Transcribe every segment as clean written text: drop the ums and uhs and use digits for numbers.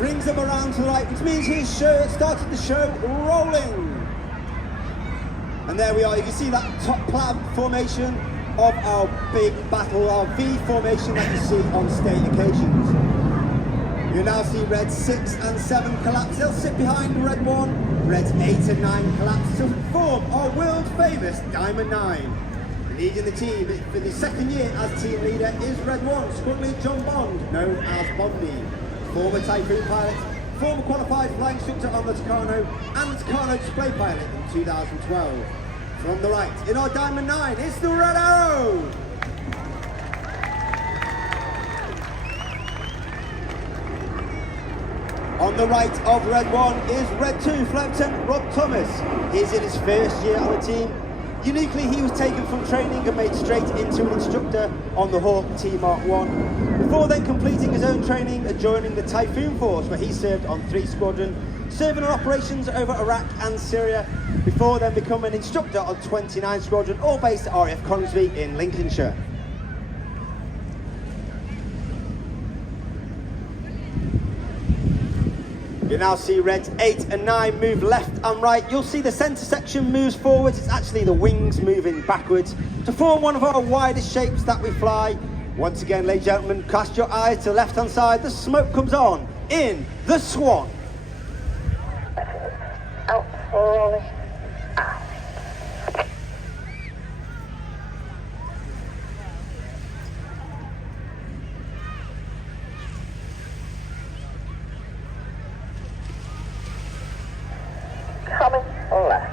brings them around to the right, which means he's started the show rolling. And there we are, you can see that top plaid formation of our big battle, our V formation that you see on state occasions. You now see Red 6 and 7 collapse. They'll sit behind Red 1, Reds 8 and 9 collapse to form our world famous Diamond 9. Leading the team for the second year as team leader is Red 1, Squad Lead John Bond, known as Bondy. Former Typhoon pilot, former qualified flying instructor on the Tucano and the Tucano display pilot in 2012. From the right, in our Diamond 9, it's the Red Arrow! On the right of Red 1 is Red 2, Flight Lieutenant Rob Thomas. He's in his first year on the team. Uniquely, he was taken from training and made straight into an instructor on the Hawk T-Mark 1, before then completing his own training and joining the Typhoon Force, where he served on 3 Squadron, serving on operations over Iraq and Syria, before then becoming an instructor on 29 Squadron, all based at RAF Coningsby in Lincolnshire. You now see Reds 8 and 9 move left and right. You'll see the centre section moves forwards. It's actually the wings moving backwards to form one of our widest shapes that we fly. Once again, ladies and gentlemen, cast your eyes to the left-hand side. The smoke comes on in the Swan. Out, rolling. Coming left.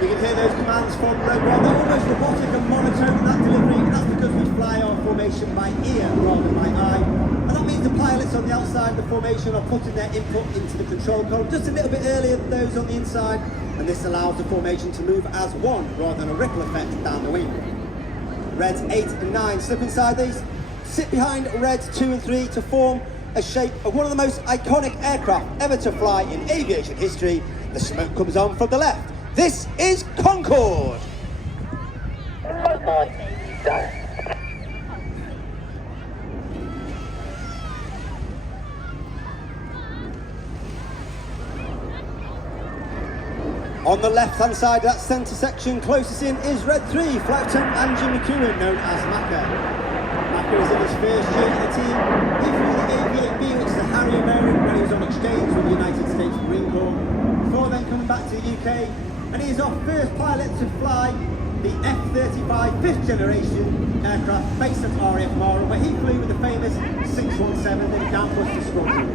You can hear those commands from Red 1. They're almost robotic and monotone in that delivery, and that's because we fly our formation by ear rather than by eye. And that means the pilots on the outside of the formation are putting their input into the control column just a little bit earlier than those on the inside, and this allows the formation to move as one rather than a ripple effect down the wing. Reds 8 and 9 slip inside these, sit behind Reds 2 and 3 to form a shape of one of the most iconic aircraft ever to fly in aviation history. The smoke comes on from the left. This is Concorde. On the left-hand side of that centre section, closest in is Red 3, Flight Lieutenant Andrew McEwen, known as Macca. Macca is in his first year in the team. He flew the AV-8B, which is a Harrier variant, when he was on exchange with the United States Marine Corps, before then coming back to the UK. And he is our first pilot to fly the F-35 fifth generation aircraft based at RAF Mara, where he flew with the famous 617 in Downbuster Squadron.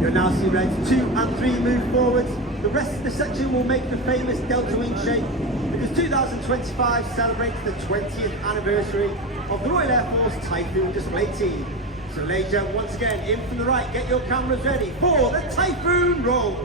You'll now see Reds 2 and 3 move forwards. The rest of the section will make the famous Delta Wing shape, because 2025 celebrates the 20th anniversary of the Royal Air Force Typhoon display team. So ladies and gentlemen, once again, in from the right, get your cameras ready for the Typhoon roll.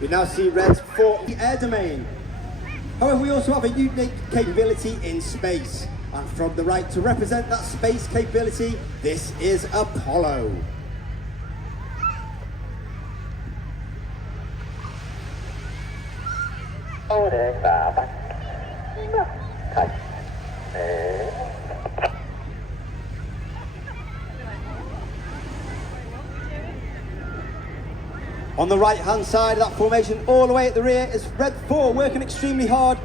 We now see Reds 4 the air domain. However, we also have a unique capability in space. And from the right, to represent that space capability, this is Apollo. On the right-hand side of that formation, all the way at the rear, is Red 4 working extremely hard,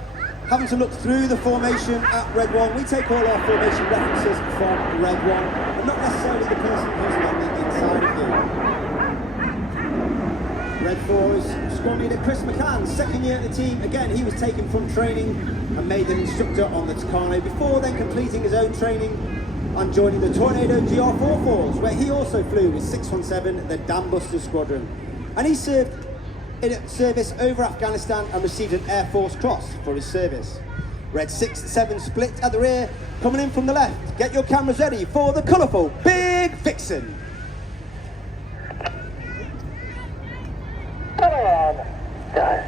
having to look through the formation at Red 1. We take all our formation references from Red 1, and not necessarily the person who's on the inside of you. Red 4 is squad leader Chris McCann, second year at the team. Again, he was taken from training and made them instructor on the Tucano before then completing his own training and joining the Tornado GR44s, where he also flew with 617, the Dam Buster Squadron. And he served in service over Afghanistan and received an Air Force Cross for his service. Red 6-7 split at the rear, coming in from the left. Get your cameras ready for the colourful Big Vixen. Come on, go.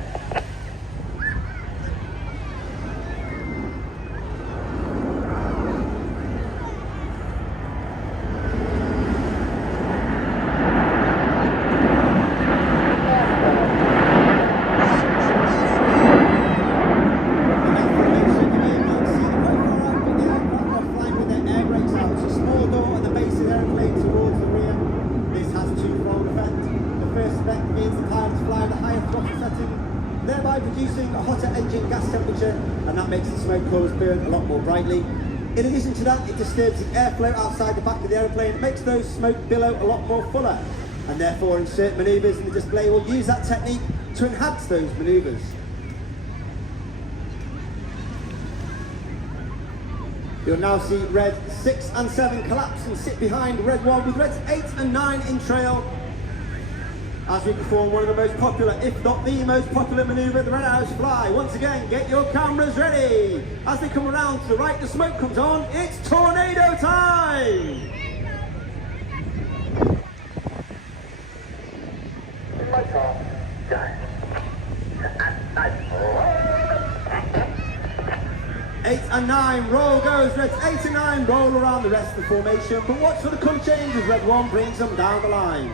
Thereby producing a hotter engine gas temperature, and that makes the smoke colours burn a lot more brightly. In addition to that, it disturbs the airflow outside the back of the aeroplane. It makes those smoke billow a lot more fuller, and therefore in certain manoeuvres in the display will use that technique to enhance those manoeuvres. You'll now see red 6 and 7 collapse and sit behind red 1 with reds 8 and 9 in trail, as we perform one of the most popular, if not the most popular manoeuvre the Red Arrows fly. Once again, get your cameras ready. As they come around to the right, the smoke comes on. It's tornado time! Eight and 9, roll goes, reds 8 and 9, roll around the rest of the formation, but watch for the colour change as red 1 brings them down the line.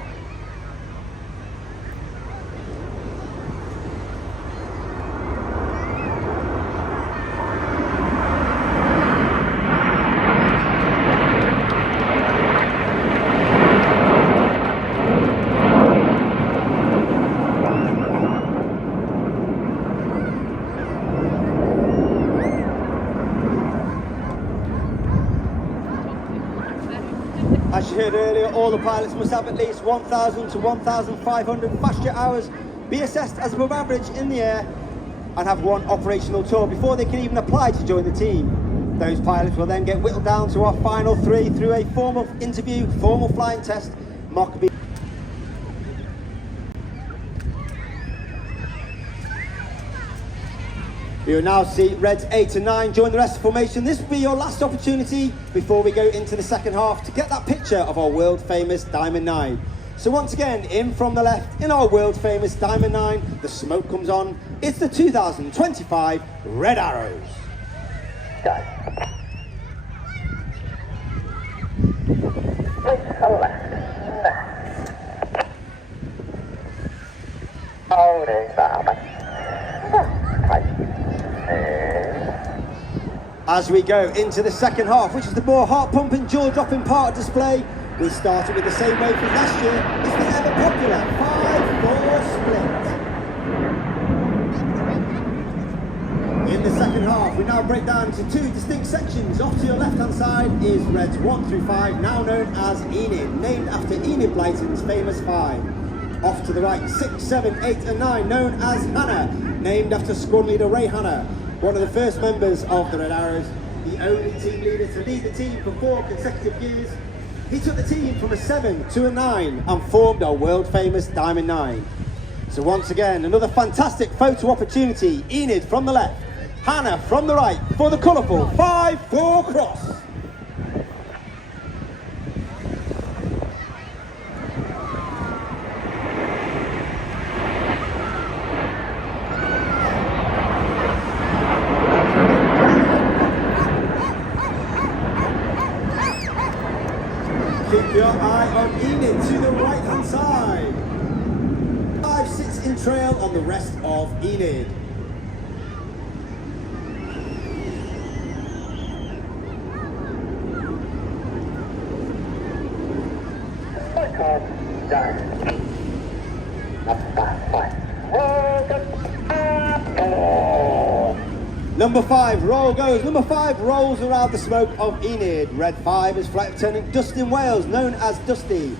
As you heard earlier, all the pilots must have at least 1,000 to 1,500 fast jet hours, be assessed as above average in the air, and have one operational tour before they can even apply to join the team. Those pilots will then get whittled down to our final 3 through a formal interview, formal flying test, mock. You'll now see reds 8 and 9 join the rest of the formation. This will be your last opportunity before we go into the second half to get that picture of our world famous Diamond 9. So once again, in from the left, in our world famous Diamond 9, the smoke comes on. It's the 2025 Red Arrows. Go. Hold it, Barbara. As we go into the second half, which is the more heart-pumping, jaw-dropping part of display, we started with the same wave as last year. It's the ever-popular 5-4 split. In the second half, we now break down into 2 distinct sections. Off to your left-hand side is reds 1 through 5, now known as Enid, named after Enid Blyton's famous 5. Off to the right, 6, 7, 8 and 9, known as Hannah, named after squad leader Ray Hannah, one of the first members of the Red Arrows, the only team leader to lead the team for 4 consecutive years. He took the team from a 7 to a 9 and formed our world famous Diamond 9. So once again, another fantastic photo opportunity. Enid from the left, Hannah from the right for the colourful 5-4 cross. Keep your eye on Enid to the right hand side. 5 sits in trail on the rest of Enid. Number 5, roll goes. Number 5 rolls around the smoke of Enid. Red 5 is Flight Lieutenant Dustin Wales, known as Dusty.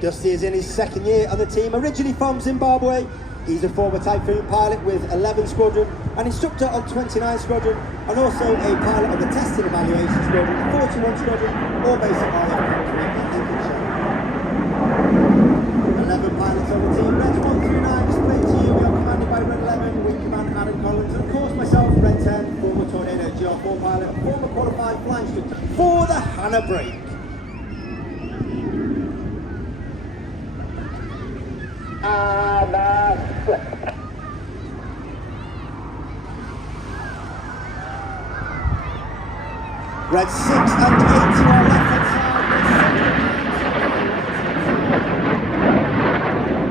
Dusty is in his second year on the team, originally from Zimbabwe. He's a former Typhoon pilot with 11 Squadron, an instructor on 29 Squadron, and also a pilot on the Test and Evaluation Squadron, 41 Squadron, all based at RAF in Lincolnshire. 11 pilots on the team. Red 139 displayed to you. We are commanded by Red 11, Wing Commander Adam Collins, and of course myself, Red 10, former Tornado GR4 pilot, former qualified flying instructor for the Hannah break. Red 6 and 8 to our left hand side.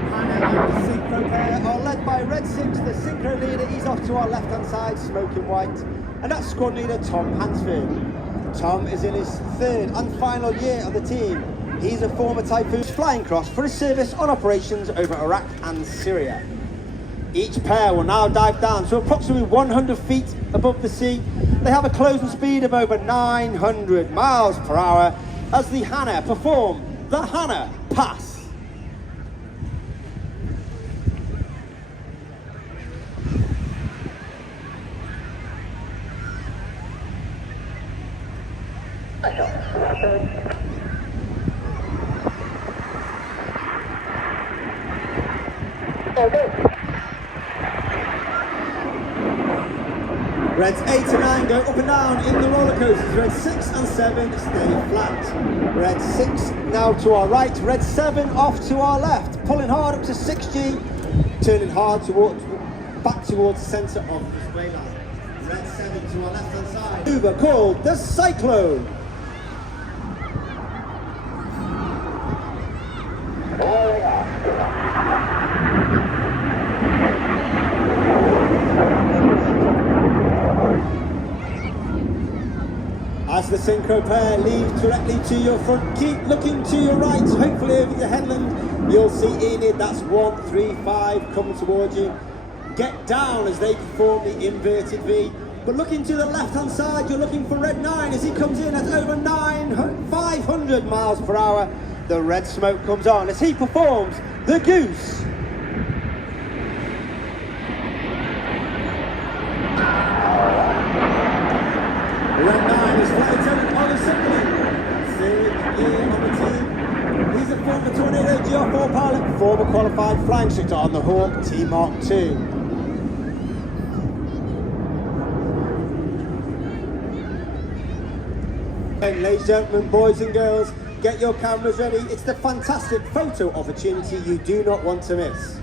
Hannah and the Synchro pair are led by Red 6, the Synchro leader. He's off to our left hand side, smoking white. And that's squad leader Tom Hansford. Tom is in his third and final year on the team. He's a former Typhoon flying cross for his service on operations over Iraq and Syria. Each pair will now dive down to approximately 100 feet above the sea. They have a closing speed of over 900 miles per hour as the Hannah perform the Hannah Pass. Reds 8 and 9 go up and down in the roller coasters. Red 6 and 7 stay flat. Red 6 now to our right. Red 7 off to our left. Pulling hard up to 6G. Turning hard back towards the centre of the display line. Red 7 to our left hand side. Uber called the Cyclone. As the Synchro pair leave directly to your front, keep looking to your right, hopefully over the headland. You'll see Enid, that's 135 coming towards you. Get down as they perform the inverted V. But looking to the left hand side, you're looking for Red 9 as he comes in at over 500 miles per hour. The red smoke comes on as he performs the Goose. Red 9 is flight attendant Ollie Simpson, third year on the team. He's a former Tornado GR4 pilot, former qualified flying instructor on the Hawk T Mark II. And ladies and gentlemen, boys and girls, get your cameras ready. It's the fantastic photo opportunity you do not want to miss.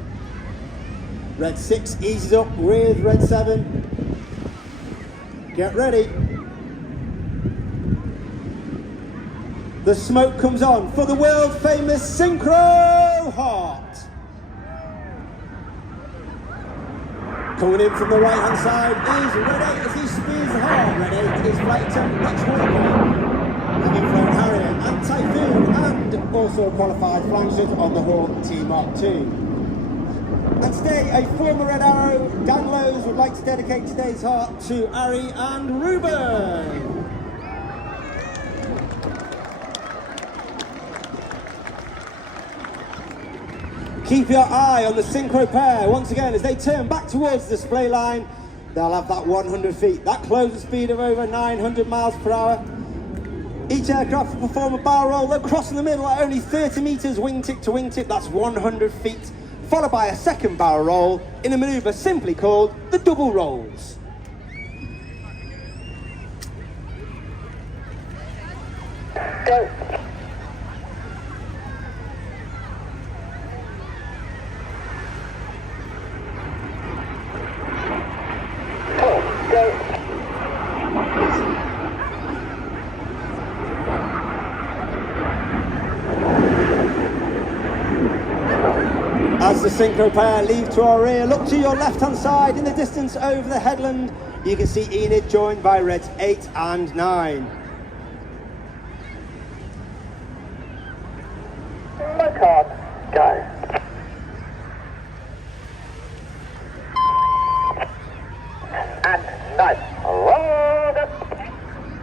Red 6 eases up with Red 7. Get ready. The smoke comes on for the world famous Synchro Heart. Coming in from the right hand side is Red 8 as he speeds hard. Red 8 is flight attendant Rex Walker, having flown Harrier and Typhoon and also qualified flying instructor on the Hawk T Mark II. And today a former Red Arrow, Dan Lowe's, would like to dedicate today's heart to Ari and Ruben. Keep your eye on the Synchro pair once again as they turn back towards the display line. They'll have that 100 feet, that closing speed of over 900 miles per hour. Each aircraft will perform a barrel roll. They'll cross in the middle at only 30 metres wingtip to wingtip, that's 100 feet, followed by a second barrel roll in a manoeuvre simply called the double rolls. Go. As the Synchro pair leave to our rear, look to your left hand side in the distance over the headland. You can see Enid joined by Reds 8 and 9. Look on, go. And 9, roll go.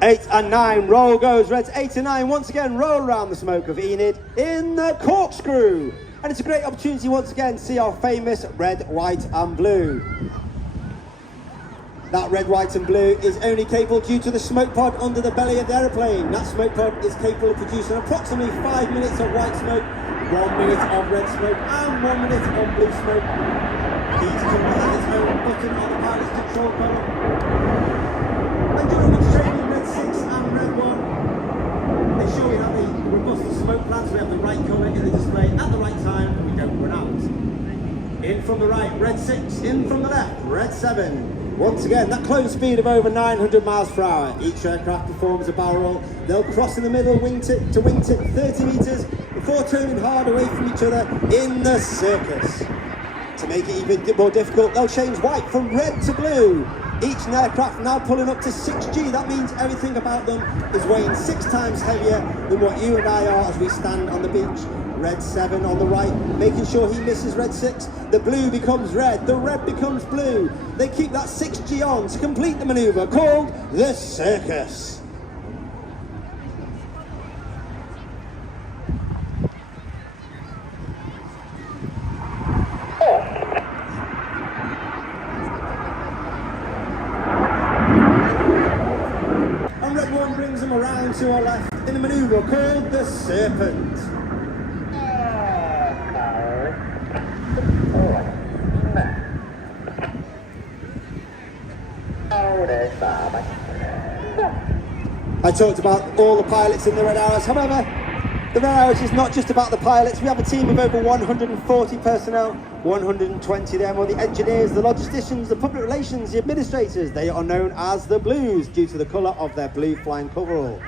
8 and 9, roll goes. Reds 8 and 9 once again roll around the smoke of Enid in the corkscrew. And it's a great opportunity once again to see our famous red, white and blue. That red, white and blue is only capable due to the smoke pod under the belly of the aeroplane. That smoke pod is capable of producing approximately 5 minutes of white smoke, 1 minute of red smoke and 1 minute of blue smoke. Each company has its own button on the pilot's control panel. And during much training, red 6 and red 1, make sure we have the robust smoke plans, we have the right colour in the display at the right time and we don't run out. In from the right, red 6, in from the left, red 7. Once again, that close speed of over 900 miles per hour. Each aircraft performs a barrel roll. They'll cross in the middle wingtip to wingtip 30 metres before turning hard away from each other in the circus. To make it even more difficult, they'll change white from red to blue. Each aircraft now pulling up to 6G. That means everything about them is weighing 6 times heavier than what you and I are as we stand on the beach. Red 7 on the right, making sure he misses red 6. The blue becomes red, the red becomes blue. They keep that 6G on to complete the manoeuvre called the circus. And red 1 brings them around to our left in a manoeuvre called the serpent. I talked about all the pilots in the Red Arrows. However, the Red Arrows is not just about the pilots. We have a team of over 140 personnel, 120 of them are the engineers, the logisticians, the public relations, the administrators. They are known as the Blues due to the colour of their blue flying coverall.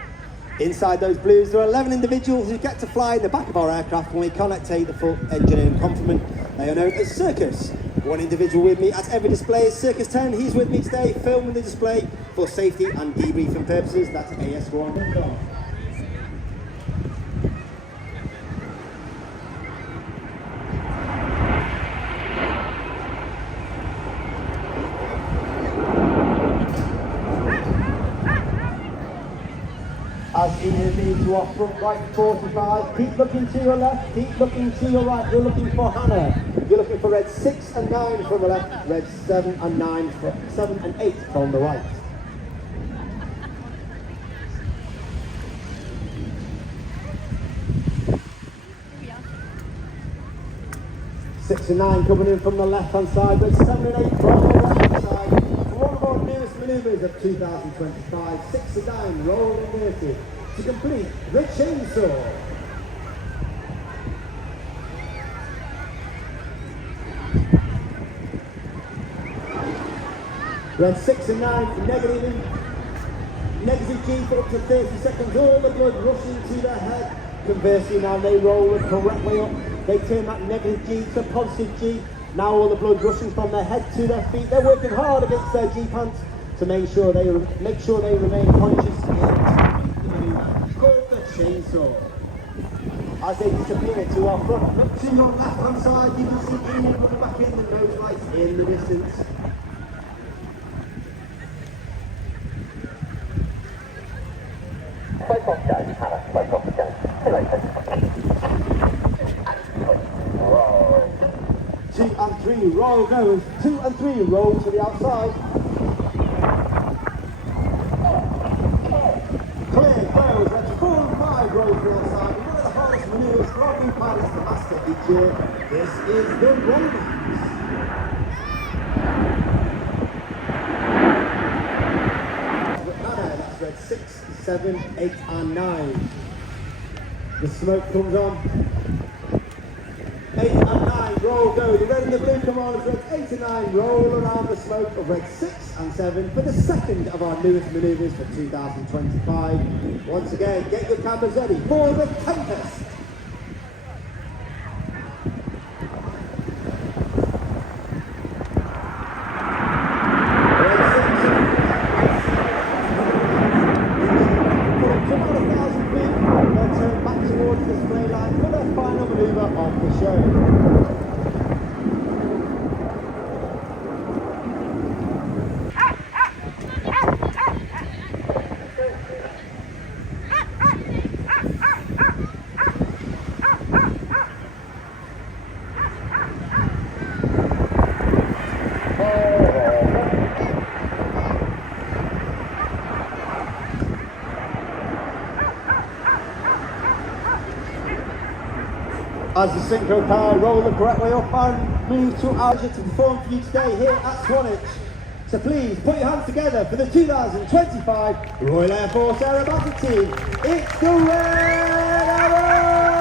Inside those Blues, there are 11 individuals who get to fly in the back of our aircraft when we cannot take the full engineering complement. They are known as Circus. One individual with me at every display is Circus 10. He's with me today, filming the display for safety and debriefing purposes. That's AS1. As you move into our front right 45, keep looking to your left, keep looking to your right. You're looking for Hannah. You're looking for red 6 and 9 from the left, red 7 and 9, 7 and 8 from the right. Six and 9 coming in from the left-hand side, red 7 and 8 from the right-hand side. For one of our newest manoeuvres of 2025, 6 and 9 roll inverted to complete the chainsaw. Red 6 and 9 negative G for up to 30 seconds, all the blood rushing to their head. Conversely, now they roll the correct way up. They turn that negative G to positive G. Now all the blood rushing from their head to their feet. They're working hard against their G pants to make sure they remain conscious and complete the manoeuvre called the chainsaw. As they disappear to our front, look to your left-hand side. You can see Ian looking back in the nose lights in the distance. Smoke off, go, Hannah. Smoke off, go. See you later. 2 and 3, roll goes. 2 and 3, roll to the outside. Clear goes. That's 4 and 5, roll to the outside. One of the hardest manoeuvres for our new pilots to master each year. This is the Romax. That's red 6, 7, 8 and 9. The smoke comes on. 8 and 9, roll go. The red and the blue come on as red 8 and 9 roll around the smoke of red 6 and 7 for the second of our newest manoeuvres for 2025. Once again, get your cameras ready for the Tempest. as the Synchro car roll the correct way up and move to our to perform for you today here at Swanage. So please put your hands together for the 2025 Royal Air Force Aerobatic Team. It's the Red Arrows!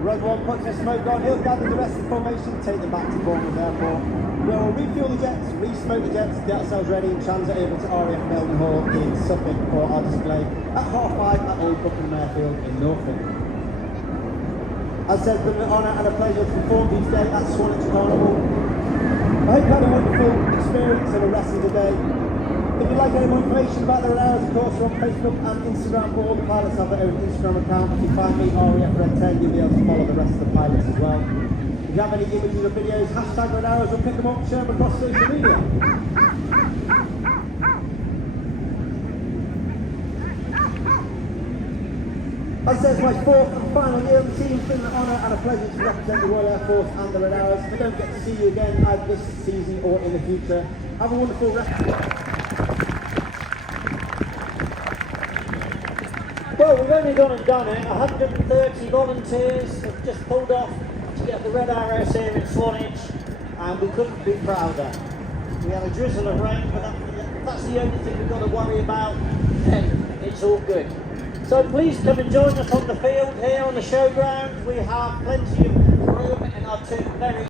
Red one puts his smoke on, he'll gather the rest of the formation, take them back to Bournemouth Airport. We'll refuel the jets, re-smoke the jets, get ourselves ready and transit over to RAF Melbourne Hall in Suffolk for our display at 5:30 at Old Buckingham Airfield in Norfolk. As said, it's been an honour and a pleasure to perform for you today at Swanage Carnival. I hope you had a wonderful experience and a rest of the day. If you'd like any more information about the Red Arrows, of course, we're on Facebook and Instagram. All the pilots have their own Instagram account. If you find me, RAF Red 10, you'll be able to follow the rest of the pilots as well. If you have any images or videos, hashtag Red Arrows, we'll pick them up, share them across social media. As I said, it's my fourth and final year on the team. It's been an honour and a pleasure to represent the Royal Air Force and the Red Arrows. If I don't get to see you again either this season or in the future, have a wonderful rest. Well, we've only gone and done it. 130 volunteers have just pulled off to get the Red Arrows here in Swanage, and we couldn't be prouder. We had a drizzle of rain, but that's the only thing we've got to worry about. Hey, it's all good. So please come and join us on the field here on the showground. We have plenty of room in our two very